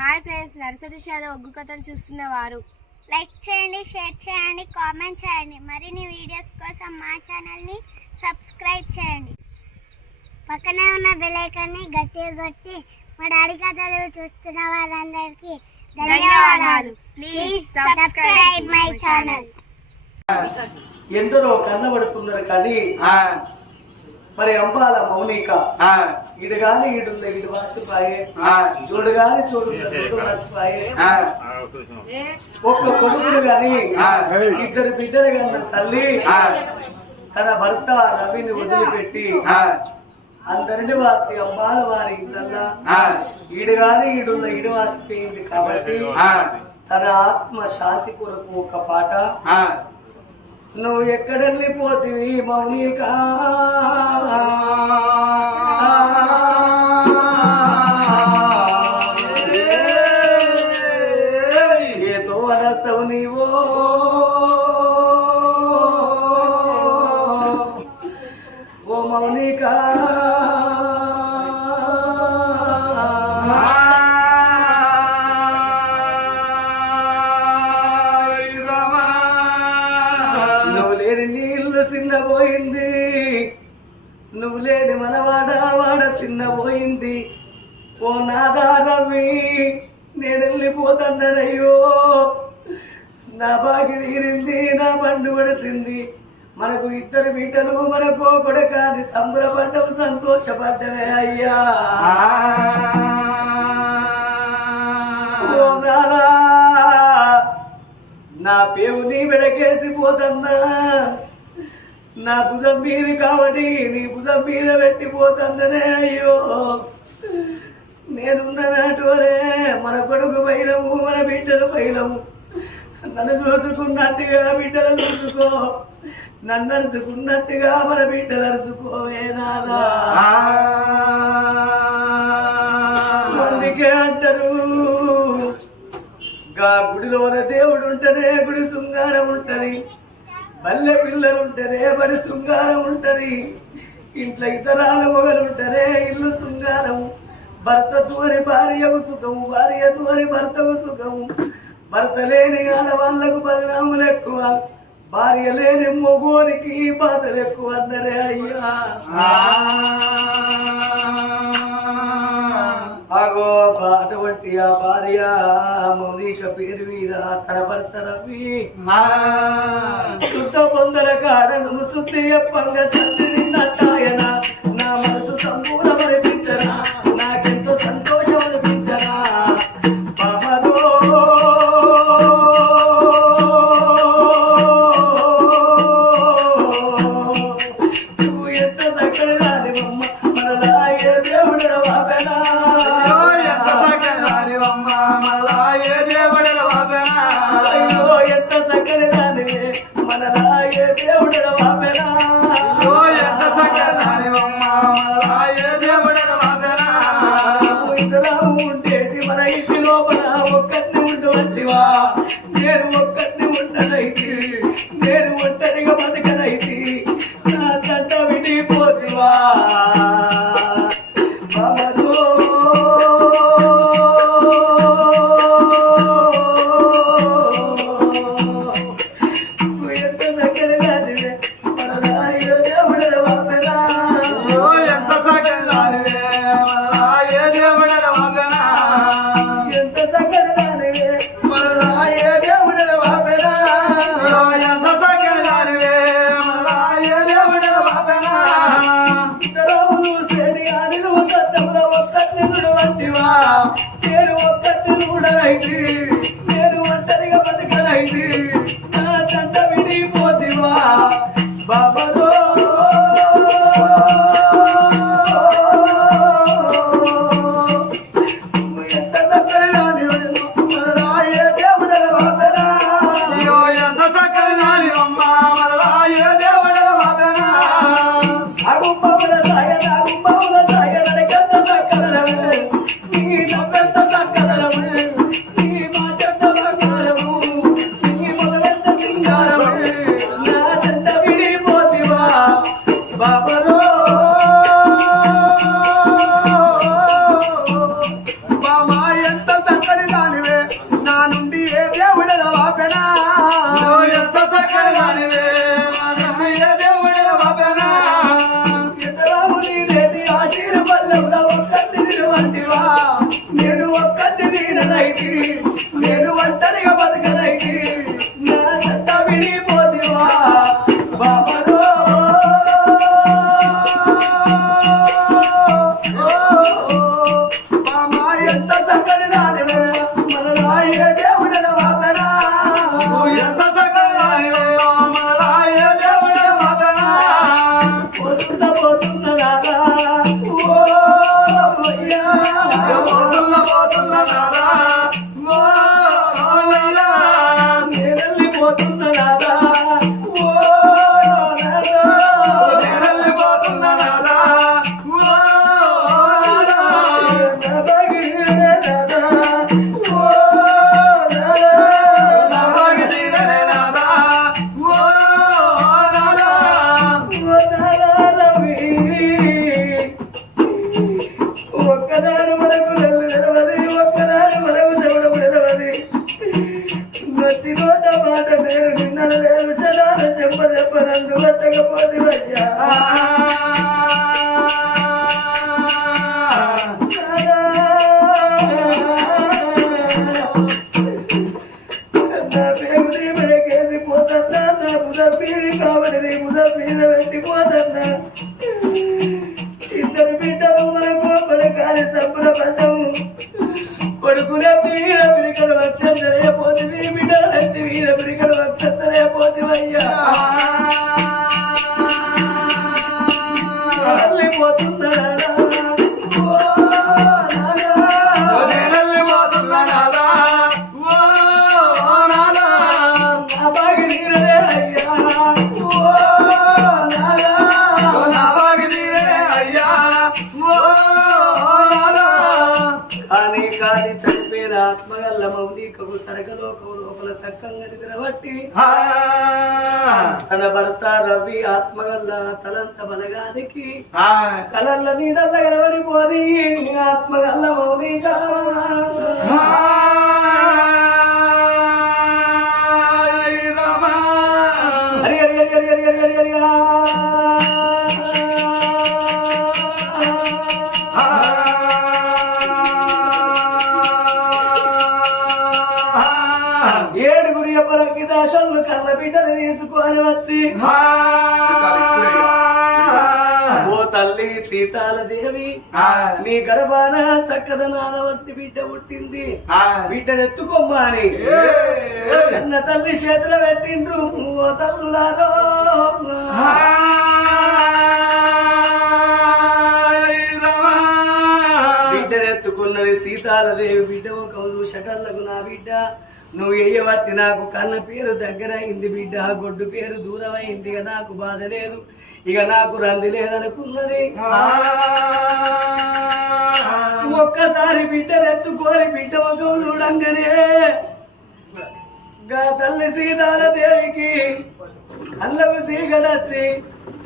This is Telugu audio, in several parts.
హాయ్ ఫ్రెండ్స్ నర్సరీ షాలో ఒగ్గు కథలు చూస్తున్న వారు. లైక్ చేయండి షేర్ చేయండి కామెంట్ చేయండి. మరిన్ని వీడియోస్ కోసం మా ఛానల్ని సబ్స్క్రైబ్ చేయండి. పక్కనే ఉన్న బెల్ ఐకాన్ని గట్టిగా కొట్టి మా డాడీ కథలు చూస్తున్న వారందరికీ ధన్యవాదాలు. ప్లీజ్ సబ్స్క్రైబ్ మై ఛానల్ ఎందరో కన్నబడుతున్నారు కానీ ఆ, మరి అంబాల మౌనిక ఆ, ఇడు గాని ఈడున్న ఇడు వాసిపాయే ఆ, చూడు గాని చూడు ఒక్క కొడుకులు. ఇద్దరు బిడ్డలు గాని తల్లి ఆ, తన భర్త రవిని వదిలిపెట్టి ఆ, అందరిని వాసి అంబాల వారి ఇళ్ళల్లా ఆ, ఈడు గాని ఈడున్న ఇడు వాసిపోయింది కాబట్టి ఆ, తన ఆత్మ శాంతి కొరకు ఒక పాట ఆ. నువ్వు ఎక్కడెళ్ళిపోతివి మౌనికా? నువ్వు లేని మనవాడ వాడ చిన్న పోయింది. ఓ నాదారవి నేను వెళ్ళిపోతానయ్యో. నా బాగి తీరింది నా బండు పడిసింది. మనకు ఇద్దరు బిడ్డలు మనకు కొడకాని సంబరపడ్డం సంతోషపడ్డమే అయ్యా. ఓ నా పేరు నీ వెడకేసిపోతన్నా నా భుజం మీద కాబట్టి నీ భుజం మీద పెట్టిపోతుందనే అయ్యో. నేనున్న నాటోరే మన కొడుకు బయలము మన బిడ్డలు బయలము. నన్ను చూసుకున్నట్టుగా బిడ్డలు చూసుకో. నన్ను అరుచుకున్నట్టుగా మన బిడ్డలు అరుచుకోవే నాదా అందుకే అంటారు గా గుడిలోన దేవుడు ఉంటేనే గుడి శృంగారం ఉంటది. బల్లె పిల్లలు బడి శృంగారం ఉంటది. ఇంట్లో ఇతరాల మొగలు ఉంటేనే ఇల్లు శృంగారము భర్త తోరి భార్యకు సుఖము భార్య తోరి భర్తకు సుఖము భర్త లేని ఆడవాళ్ళకు బదనాములు ఎక్కువ. భార్య లేని మొగోనికి బాధలు ఎక్కువ అందరే అయ్యా. ఆగో అటువంటి ఆ భార్య మౌనిక పేరు మీద తన భర్త రవి శుద్ధ కారణము కాడను అప్పంగా ఎప్పంగ సత్తి నిన్నట్టాయన ఒక్కరిని నేను ఒక్కరిని ఉన్నదైతే నేను பேரு ஒப்பத்தில் உடலைக்கு చెప్పనందు వెతకపోతే వచ్చా ಸಕ್ಕಂಗ ನಿದ್ರವಟ್ಟಿ ತನ್ನ ಭರ್ತ ರವಿ ಆತ್ಮಗಲ್ಲ ತಲಂತ ಬಲಗಾದಿಕಿ ಕಲಲ್ಲ ನೀಡಲ್ಲ ಎರವರಿ ಬೋದಿ ಆತ್ಮಗಲ್ಲ ಬೋದಿ కన్న బిడ్డను తీసుకొని వచ్చి. ఓ తల్లి సీతాలదేవి నీ గర్భాన సక్కదనాల వంటి బిడ్డ పుట్టింది. బిడ్డనెత్తుకోమ్మా అని. కన్న తల్లి చేతులు పెట్టిండ్రు. ఓ తల్లులారో బిడ్డనెత్తుకున్నది సీతాలదేవి బిడ్డ. ఒక షకర్లకు నా బిడ్డ. నువ్వు ఎయ్యబట్టి నాకు కన్న పేరు దగ్గర అయింది బిడ్డ గొడ్డు పేరు దూరం అయింది ఇక నాకు బాధ లేదు ఇక నాకు రంది లేదనుకున్నది. ఒక్కసారి బిడ్డనెత్తుకోని బిడ్డ ఒక చూడంగానే గా తల్లి సీతాల దేవికి అల్లకు సీగడచ్చి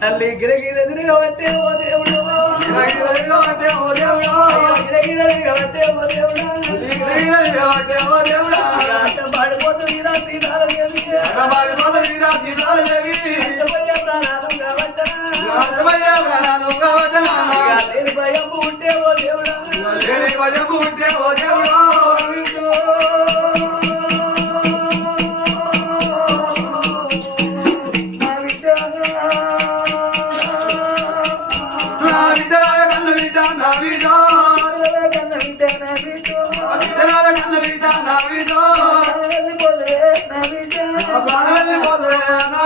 తల్లి గిరగిరదిరి కాబట్టి ఓ దేవుడు కాబట్టి ఓ దేవుడు. గిరగిరది కాబట్టి ఓ దేవుడు గిరగిరది కాబట్టి ఓ దేవుడు. అంత పాడిపోతు వీరా సీతారదేవి అంత పాడిపోతు వీరా సీతారదేవి రాజమయ్య ప్రాణాలం కావట రాజమయ్య ప్రాణాలం ఉంటే ఓ దేవుడా. ఉంటే ఓ దేవుడా.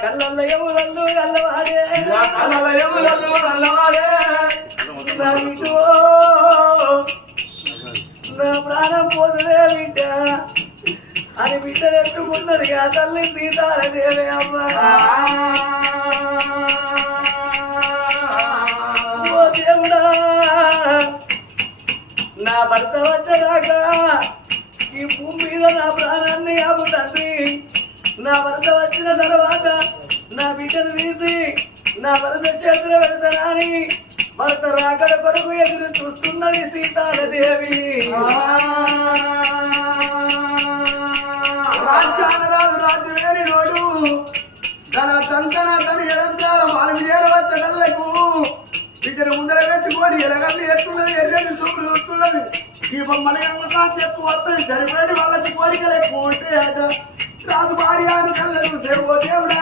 కళ్ళల్లో ఎవరల్లు కళ్ళవాడే నా కళ్ళ ఎములలు నల్లవాడే నా ప్రాణం పోతులే బిడ్డ. అని బిడ్డ ఎత్తుకున్నది ఆ తల్లి సీతారదేవే అమ్మ. ఓ దేవుడా నా భర్త వచ్చరాక ఈ భూమి మీద నా ప్రాణాన్ని ఆపు తండ్రి. నా భర్త వచ్చిన తర్వాత నా బిడ్డను తీసి నా భర్త చేతులు పెడతానని భర్త రాకడ కొరకు ఎదురు చూస్తున్నది సీతాలదేవి రాజ్యాలరాజు రాజు వేరి నోడు తన తంతన తన ఎడంత్రాల మానవి చేరవచ్చ కళ్ళకు బిడ్డను ముందర పెట్టుకొని ఎలగల్లి ఎత్తున్నది ఎర్రని చూపులు చూస్తున్నది. ఈ బొమ్మల కాంతి వస్తుంది సరిపడి వాళ్ళకి కోరికలే పోతే ఉంటే అట రాజు భార్యాను కళ్ళను సేవో దేవుడా?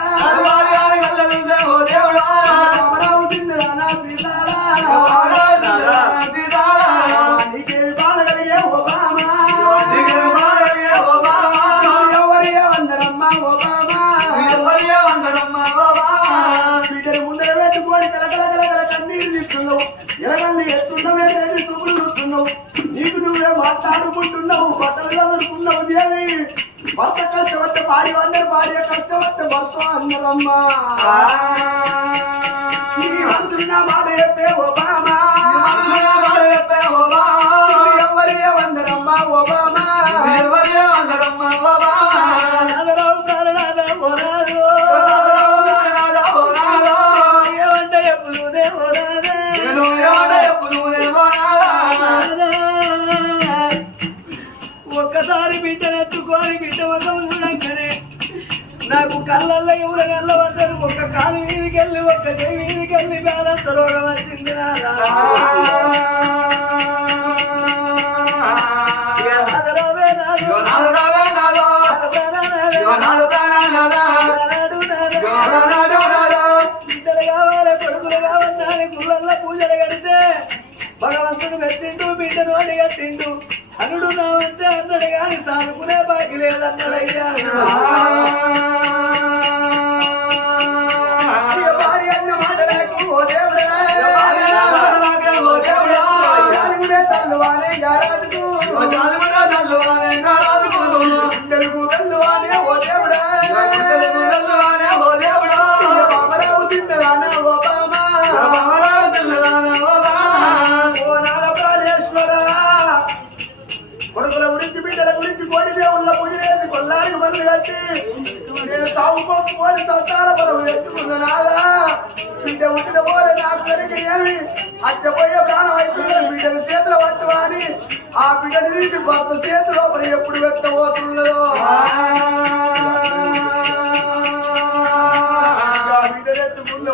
కష్టపడితే భార్య అందరు భార్య కష్టపడితే భర్త అందరమ్మా. నీ మనసులు నా మాట చెప్పే ఎవరి నాకు కళ్ళల్లో ఎవరు కళ్ళబడ్డారు ఒక్క కాలు మీదికెళ్ళి ఒక్క చెవి మీదికెళ్ళి బ్యాలెన్స్ రోగం వచ్చింది. బిడ్డలు కావాలి కొడుకులు గుళ్ళల్లో పూజలు కడితే భగవంతుడు మెచ్చిండు బిడ్డను అడిగట్టిండు అనుడు నా వంతే అన్నాడు కానీ సానుకునే బాకి లేదన్నాడయ్యా. భార్య అన్న మాటలకు కొల్లారికి మంది నేను సాగుకోకు పోలి సంతాన బలం ఎత్తుకున్న బిడ్డ ఉంచిన పోలే నాకు కనుక ఏమి అచ్చపోయే ప్రాణం అయిపోయింది బిడ్డను చేతులు పట్టు అని ఆ బిడ్డను తీసి భర్త చేతిలో మరి ఎప్పుడు పెట్టబోతున్నదో ఆ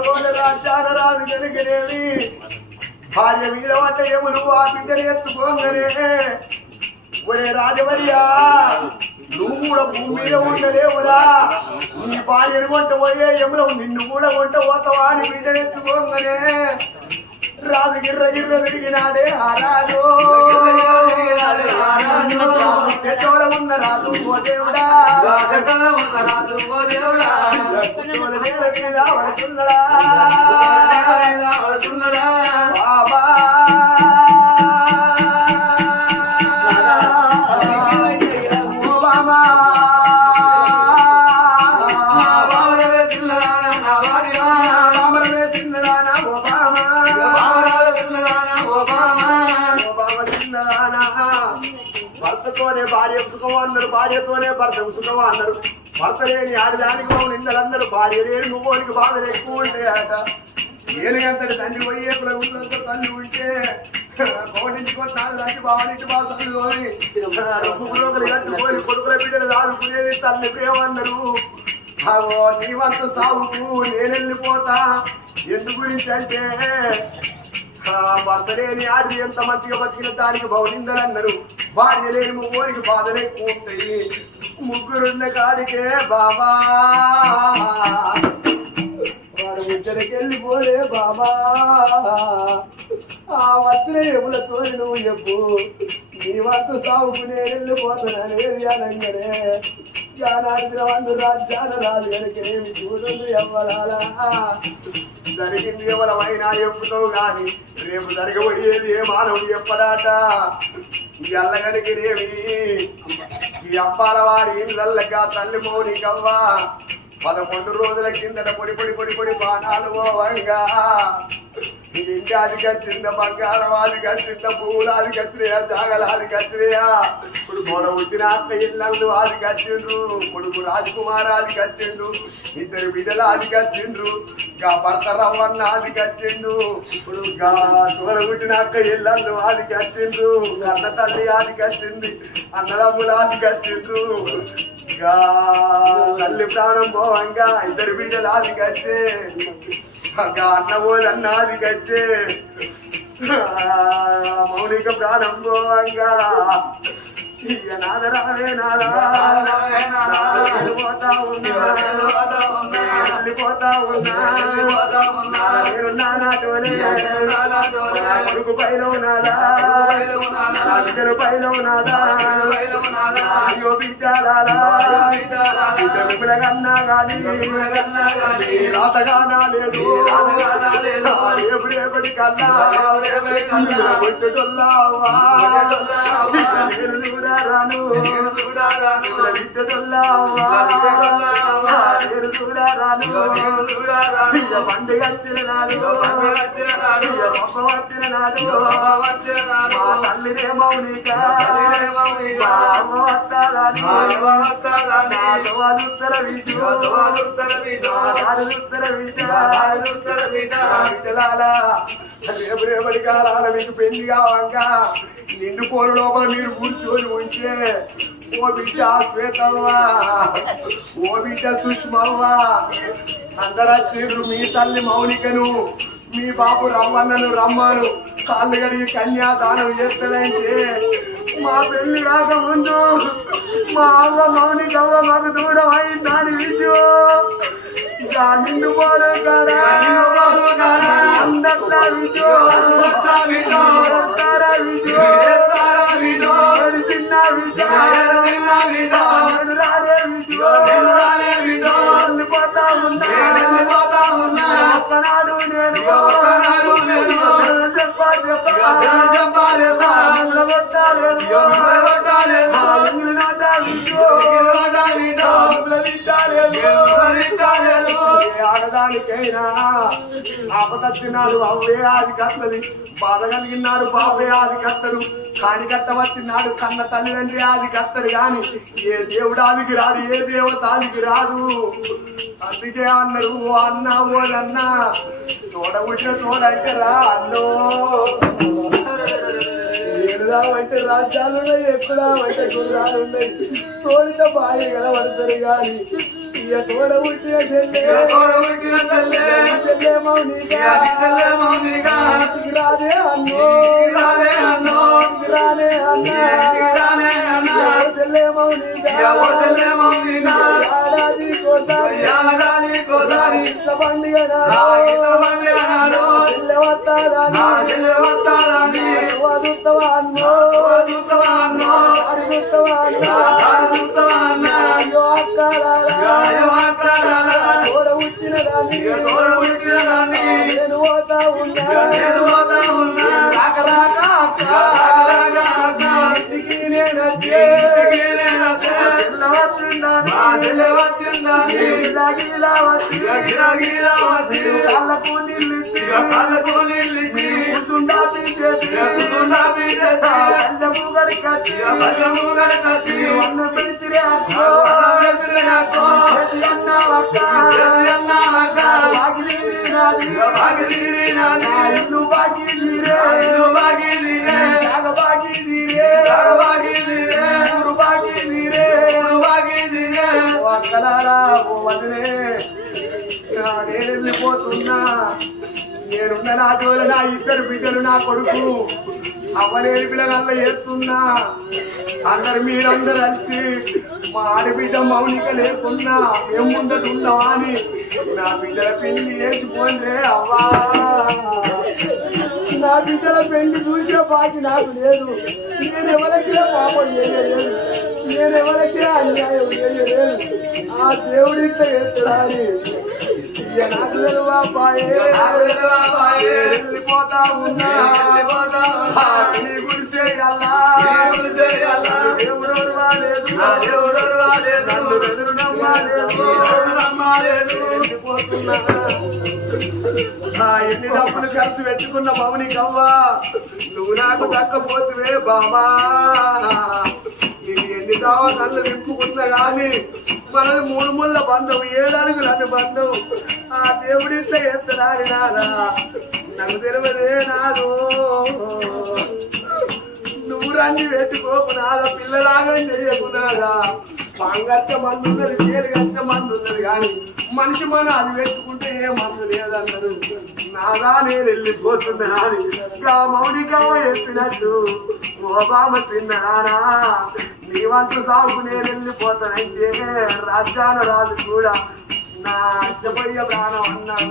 పోలే రాజ్యాల రాజు కనుకనేమి భార్య మీద పడ్డ ఎములు ఆ బిడ్డను ఎత్తుకోగలే ఒరే రాజవర్యా నువ్వు కూడా భూమి మీద ఉండలేవురా. నీ భార్యను కొంట పోయే ఎములు నిన్ను కూడా కొంట పోతావా అని బిడ్డను ఎత్తుకోగానే రాజు గిర్ర గిర్ర తిరిగినాడే ఆ రాజు చెట్టోల ఉన్న రాజు ఓ దేవుడా. చెట్టోల నేల మీద పడుతున్నడా బాబా భార్యతోనే భర్త సుఖం అన్నారు. భర్త లేని ఆడిదానికి బాబు నిందలు అన్నారు భార్య లేని నువ్వునికి బాధలు ఎక్కువ ఉంటాయట. ఏనుగంతటి తండ్రి పోయే ప్రభుత్వంతో తల్లి ఉంటే కోటించుకొని నాలుగు దాటి బావనింటి బాధలు రొమ్ముకులోకలు కట్టుకొని కొడుకుల బిడ్డలు దాదుకునేది తల్లి ప్రేమన్నారు అగో నీ వంత సాగుకు నేను ఎందు గురించి అంటే ఆ భర్త లేని ఆడిది ఎంత మంచిగా బతికిన దానికి బౌలిందని అన్నారు భార్య లేని ముగ్గురికి బాధలు ఎక్కువ ఉంటాయి. ముగ్గురున్న కాడికే బాబా. వాడు ముచ్చడికి బాబా. ఆ వచ్చిన ఎములతో నువ్వు చెప్పు నీ వంతు సాగుకునే వెళ్ళిపోతున్నాను ఏరియాలంగనే జానార్దిన వందు రాజ్యాల రాజు వెనకేమి చూడండి ఎవ్వలాలా. జరిగింది ఎవరమైనా చెప్పుతావు గాని రేపు జరగబోయేది ఏ మానవుడు చెప్పడాట ఎల్లగడికి రేవి ఈ అప్పాల వారి ఇళ్ళల్లగా తల్లి మౌనికవ్వ. పదకొండు రోజుల కిందట పొడి పొడి పొడి పొడి బాణాలు ఓవంగా ఈ ఇంటి అది కచ్చింద బంగారం అది కట్టింద పూలు అది కచ్చిరియా జాగలు అది కచ్చిరియా ఇప్పుడు మొడ వచ్చిన అక్క ఇళ్ళందు అది కట్టిండ్రు కొడుకు రాజకుమార్ అది కట్టిండ్రు ఇద్దరు బిడ్డలు అది కట్టిండ్రు గా భర్త రవ్వన్న అది కట్టిండు ఇప్పుడు గా తోడ పుట్టిన అక్క ఇళ్ళందు అది కట్టిండ్రు అన్న తల్లి అది కచ్చింది అన్నదమ్ములు అది కట్టిండ్రు గా తల్లి ప్రాణం పోవంగా ఇద్దరు బిడ్డలు అది కట్టే గా అన్న పోదన్న అది కచ్చే మౌలిక ప్రాణం నాదరావే నాదా వెళ్ళిపోతా ఉన్నా వెళ్ళిపోతా ఉన్నా నేనున్నా నాటోనే నా కొడుకు పైన ఉన్నాదా నా బిడ్డలు పైన ఉన్నాదా అయ్యో బిడ్డాలా ఇద్దరు పిల్లగన్నా గాని నీ రాతగానా లేదు ఎప్పుడెప్పటి కల్లా? కొట్టుకొల్లావా నేను కూడా రాను బిడ్డకొల్లావా నేను కూడా రాను ఇక పండుగ వచ్చిన నాడు ఇక బొమ్మ వచ్చిన నాడు మా తల్లినే మౌనిక. మా అమ్మ వస్తాలని నాతో అదుత్తర విద్యు అదుత్తర విద్య బిడ్డలాలా రేపు రేపటి కాలాల మీకు పెళ్ళి కావాక నిండు లోపల మీరు కూర్చొని ఉంటే ఓ బిడ్డ శ్వేతవ్వా ఓ బిడ్డ సుష్మవ్వా అందరూ మీ తల్లి మౌనికను మీ బాబు రమ్మన్నను రమ్మను. కాళ్ళు కడిగి కన్యాదానం చేస్తానంటే మా పెళ్ళి కాకముందు మా అవ్వ మౌనికవ్వ మాకు దూరం అయిందని విద్యో. నిండు పోరు కదా అందట్లా విద్యో. విద్యో. చిన్న విద్యో. ఒక్కనాడు నేను ఆడదానికైనా ఆపదచ్చినాడు అవే ఆది కత్తది బాధ కలిగినాడు బాబే ఆది కత్తడు కాని కట్టవచ్చినాడు కన్న తల్లిదండ్రి ఆది కత్తరు గాని ఏ దేవుడు ఆదికి రాడు ఏ దేవత ఆదికి రాదు అందుకే అన్నారు ఓ అన్న ఓ అన్న తోడ పుట్టిన తోడంటే రా అన్నో. ఏడుదామంటే రాజ్యాలు ఉన్నాయి ఎక్కుదామంటే గుర్రాలు ఉన్నాయి తోడితో బాగా కనబడతారు తోడ పుట్టిన చెల్లె. చెల్లె. మౌనిగా. రాదే అన్నో. ఇంటికి రానే అన్న. చెల్లె మౌనిగా. ఇట్ల పండుగ చెల్లె వస్తాదని వదుతావా అన్నో అరుగుతావా అన్న అయ్యో తోడ పుట్టిన దాన్ని నేను పోతా ఉన్నా రాక రాక అక్క ఇంటికి కళ్ళకు నీళ్ళు కూర్చుండా పీచేసి కూర్చుండా గడికచ్చి అన్న నేను నేనున్న నా జోల నా ఇద్దరు బిడ్డలు నా కొడుకు అవ్వలేని పిల్లగల్ల చేస్తున్నా. అందరు మీరందరూ కలిసి మా ఆడబిడ్డ మౌనిక లేకున్నా మేము ముందట ఉన్నావా అని. నా బిడ్డల పెళ్ళి వేసిపోండి అవ్వా. నా బిడ్డల పెళ్ళి చూసే బాకి నాకు లేదు. నేను ఎవరికే పాపం చేయలేదు. నేను ఎవరికే అన్యాయం చేయలేదు. ఆ దేవుడి ఇట్లా వెళ్ళిపోతా ఉన్నా ఆ, నీ గుడిసే అల్లా దేవుడు లేదు నన్ను ఎదురు నమ్మలేదు వెళ్ళిపోతున్నా ఎన్ని డబ్బులు ఖర్చు పెట్టుకున్న భవని కవ్వా నువ్వు నాకు దక్కపోతువే బామా ఇది ఎన్ని దావా కళ్ళు నింపుకున్నా కానీ మనది మూడు ముళ్ళ బంధం ఏడడుగులు అన్ని బంధం ఆ దేవుడి ఇట్లా ఎత్తడాని నారా నాకు తెలియదే నాదో. నువ్వు రండి పెట్టుకోకు నాదా పిల్లలాగా చెయ్యకున్నారా పంగట్ట మందు ఉన్నది తేలు గచ్చ మందు ఉన్నది కానీ మనిషి మన అది పెట్టుకుంటే ఏ మందు లేదన్నారు నాదా నేను వెళ్ళిపోతున్నా అని మౌనికమ్మ మౌనిక ఓ బామ తిన్నారా వంతు సాగు నేను వెళ్ళిపోతానంటే రాజ్యాన రాజు కూడా నా అచ్చపోయ్య ప్రాణం అన్నాం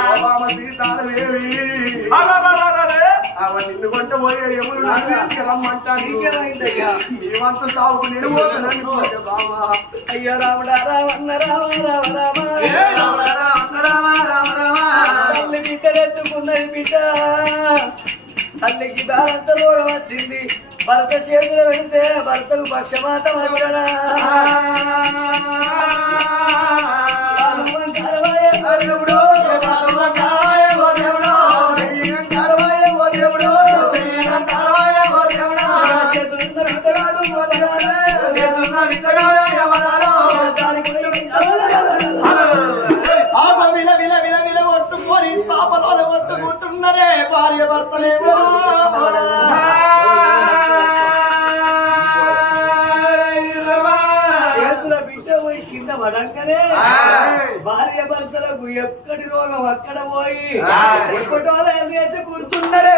మోబామ సీతాలవేవి అవ నిన్ను కొంట పోయే ఎములు రమ్మంటాను మేమంత సాగుకు నేను పోతున్నాను బాబా అయ్యో రాముడా రావన్న రామ రామ రామ. తల్లి బిడ్డలెత్తుకున్నది బిడ్డ. తల్లికి దారంత రోగం వచ్చింది. భర్త చేతులు పెడితే భర్తకు పక్షపాతం వచ్చడా తప్పలేవో కింద పడంకనే భార్య భర్తలకు ఎక్కడి రోగం అక్కడ పోయి ఎప్పటో కూర్చున్నారే